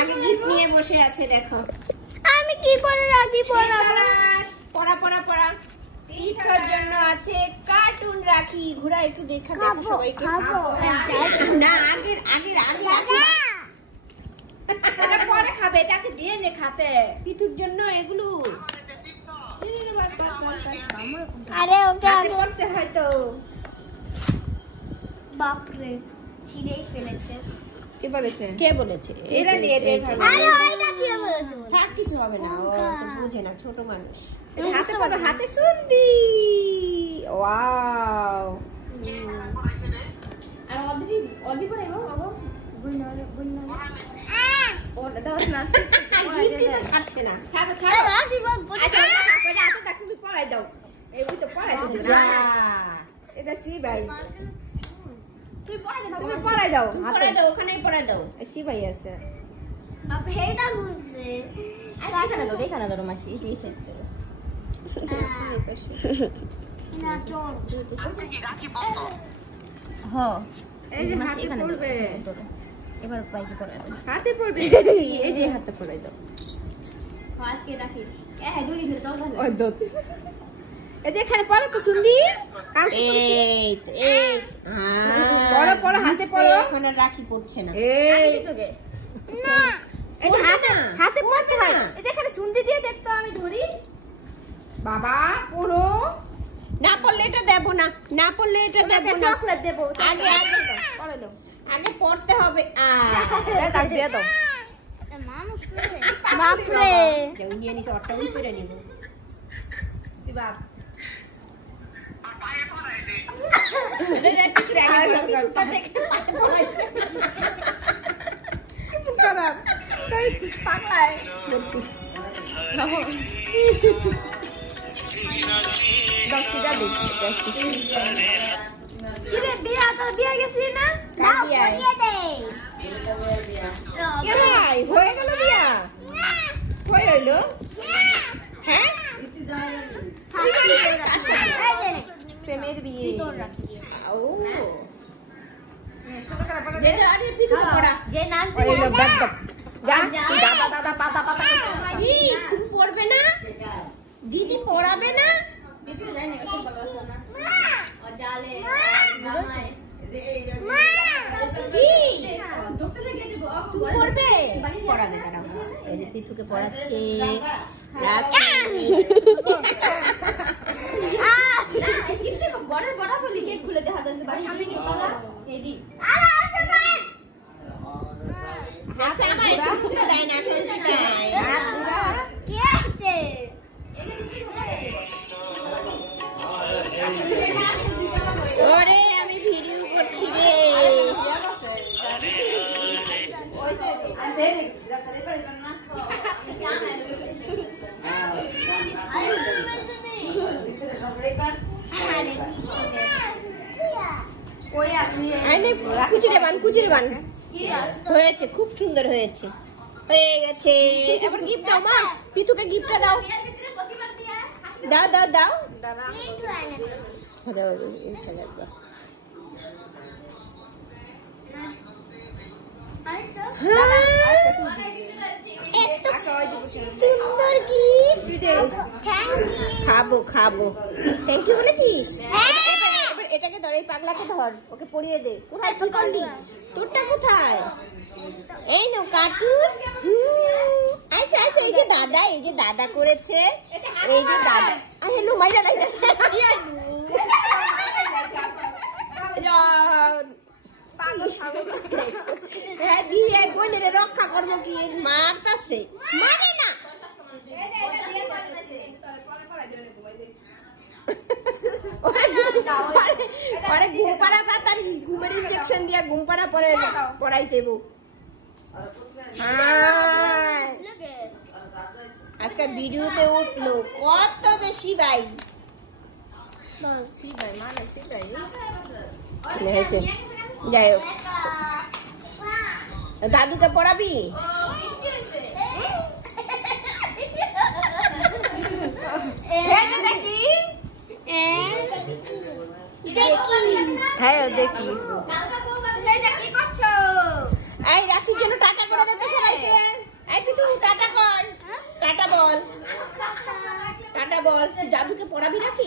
আগে গিফট নিয়ে বসে আছে দেখো। আমি কি করে রাখি পড়াবো? পড়া পড়া পড়া। গিফটের জন্য আছে কার্টুন রাখি। ঘোরা একটু দেখা দেখো সবাইকে। না আগের আগের আগে এটা পরে খাবে, এটাকে দিয়ে নে খাতে। পিতুর জন্য এগুলো। আরে ওকে আগে পড়তে হয় তো। বাপরে ছিঁড়েই ফেলেছে। কে বলেছে? কে বলেছে? এরা দিয়ে দে। আরে ওইটা ছিঁড়ে ফেলেছে। থাক কিছু হবে না, ও তো বুঝে না, ছোট মানুষ। হাতে পড়ো, হাতে সুন্দি। ওয়াও। আর অদি পড়ে বাবা গুইনা গুইনা ওটা দাও না। গিফটই তো ছাড়ছে না। ছাড়ো ছাড়ো। আরে বাবা আচ্ছা এটা হাতে দাও, তুমি পড়াই দাও। এই তো পড়াই দাও। যা এটা সি ভাই। তুই পড়ে দে, তুমি পড়াই দাও, পড়াই দাও, ওখানেই পড়াই দাও। সি ভাই আছে। বাপ হেডা ঘুরছে। আরে এখানে ধরো মাসি, এই সাইড ধরো। না চল। আচ্ছা কি রাখি বলতো? হ্যাঁ এই যে মাসি হাতে এখানে পড়বে। ধরো। এবার বাইকে পড়াই দাও। হাতে পড়বে। এই যে হাতে পড়াই দাও। আজকে রাখি। হ্যাঁ দুই দিন তো ভালো। ওই দত। এই যে এখানে পড়ো তো সুন্দি। এই পড়ো পড়ো, হাতে পড়ো। এখন আর রাখি পড়ছে না। এই না এই হাতে হাতে পড়তে হয়। এটা এখানে সুন্দি দিয়ে দেখতো আমি ধরি। বাবা পড়ো। না পড়লে এটা দেব না, না পড়লে এটা দেব না। চকলেট দেবো। আগে আগে পড়ে দাও। আগে পড়তে হবে। দাও দিয়ে দাও। মানুষ করে। বাপরে। যাও নিয়ে নিস, অটটা উই করে নিব। দি বাপ। এটা যাচ্ছে কি আগে পড়া দেখে পাতে পড়াইছে। কি খারাপ। তাই পাগলায় বলছি। দশটা দেখি। কি রে বিয়া তো বিয়া গেছিস না? না বিয়া দে। কে ভাই হয়ে গেল বিয়া? হয়ে হইলো? হ্যাঁ প্রেমের বিয়ে। ও দে দে, আরে পিঠুকে পড়া। যে নাচ ওই দিবে। লো, বাদ দাও। যা দাদা দাদা পাতা পাতা। কি তুমি পড়বে না? দিদি পড়াবে না? একটু যাই না ওসব বলা কথা না। ও জালে জামাই। কি ডক্টরে গিয়ে দেব। তুমি পড়বে? পড়াবে দাঁড়াও। এই যে পিঠুকে পড়াচ্ছে। রাখি। না এই দেখো বড়ের বড় বলি কেক খুলে দেখা যাচ্ছে বা সামনে কি তোলা এডি। আচ্ছা আমার একটু মুখে দেয় না, সত্যি দেয়। কি আছে? ওরে আমি ভিডিও করছি রে। কুচিরে বান হয়েছে, খুব সুন্দর হয়েছে, হয়ে গেছে। এবার গিফট দাও মা, পিতুকে গিফটটা দাও। দাও দাও দাও। সুন্দর গিফট। খাবো খাবো। থ্যাংক ইউ বলেছিস? এবার এটাকে ধর, এই পাগলাকে ধর, ওকে পরিয়ে দে। কোথায় তুই করলি? তোরটা কোথায়? এই নো কার্টুন। আচ্ছা আচ্ছা, এই যে দাদা, এই যে দাদা করেছে, এই যে দাদা। হ্যালো মাইরা লাইতেছে। হ্যাঁ দিয়ে বলে রক্ষা করবো কি, মারতাছে, মারে না। পরে ঘুম পাড়া, তাড়াতাড়ি ঘুমের ইনজেকশন দিয়া ঘুম পাড়া পরে পড়াই দেব। আজকে ভিডিওতে উঠলো কত যে শিবাই হয়েছে। যাই হোক, দাদুকে পড়াবি? হ্যাঁ দেখি। কি করছো? টাটা কর, টাটা বল, টাটা বল। তুই দাদুকে পড়াবি নাকি?